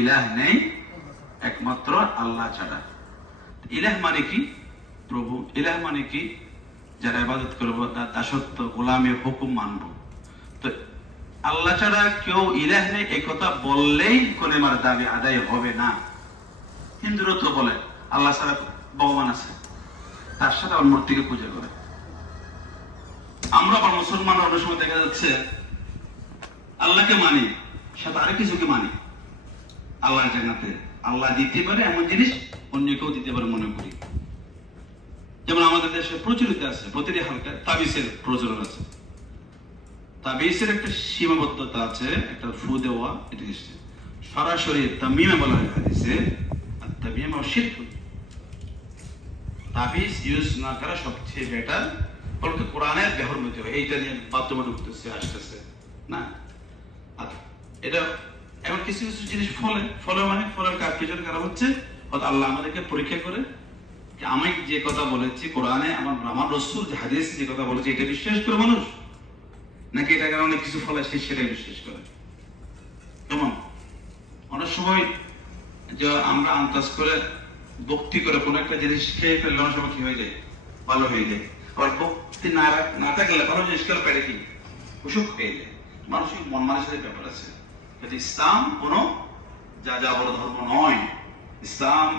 ইলাহ নেই একমাত্র আল্লাহ ছাড়া। ইলাহ মানে কি? প্রভু। ইলাহ মানে কি? যারা ইবাদত করবো, তার দাসত্ব, গোলামী, হুকুম মানবো। তো আল্লাহ ছাড়া কেউ ইলাহ নেই এই কথা বললেই কলেমার দাবি আদায় হবে না। হিন্দুরা তো বলে আল্লাহ ছাড়া ভগবান আছে, তার সাথে আবার মূর্তিকে পূজা করে। আমরা আবার মুসলমান অনেক সময় দেখা যাচ্ছে আল্লাহকে মানি, সাথে আরেক কিছুকে মানি। আল্লাহ জান্নাতে আল্লাহ দিতে পারে এমন জিনিস অন্য কেউ দিতে পারে মনে করি। যেমন আমাদের দেশে প্রচলিত আছে, প্রতিটি হালকা তাবিজের প্রচলন আছে। তাবিজের একটা সীমাবদ্ধতা আছে, একটা ফু দেওয়া, এটা সরাসরি তামিমে বলা হয় হাদিসে, আর তামিম শিরক। তাবিজ ইউজ না করা সবচেয়ে বেটার, বলতে কোরআনের ব্যবহার মধ্যে হয়। এইটা নিয়ে বাধ্যমা ঢুকতেছে, আসতেছে না। এটা এমন কিছু কিছু জিনিস ফলে মানে ফলের পিছনে কারণ হচ্ছে আল্লাহ আমাদেরকে পরীক্ষা করে আমি যে কথা বলেছি কোরআনে, আমার রাসূল যে হাদিস যে কথা বলেছে এটা বিশ্বাস করে মানুষ, নাকি এটা কারণে কিছু ফল আসছে সেটাই বিশ্বাস করে। কেমন অনেক সময় যে আমরা আন্দাজ করে ভক্তি করে কোন একটা জিনিস খেয়ে ফেললে অনেক সময় কি হয়ে যায়, ভালো হয়ে যায়। আবার ভক্তি না থাকলে ভালো জিনিস খেলে পেটে কি অসুখ হয়ে যায়। মানসিক মন মানুষের ব্যাপার আছে। ইসলাম কোন যা বড় ধর্ম নয়। ইসলাম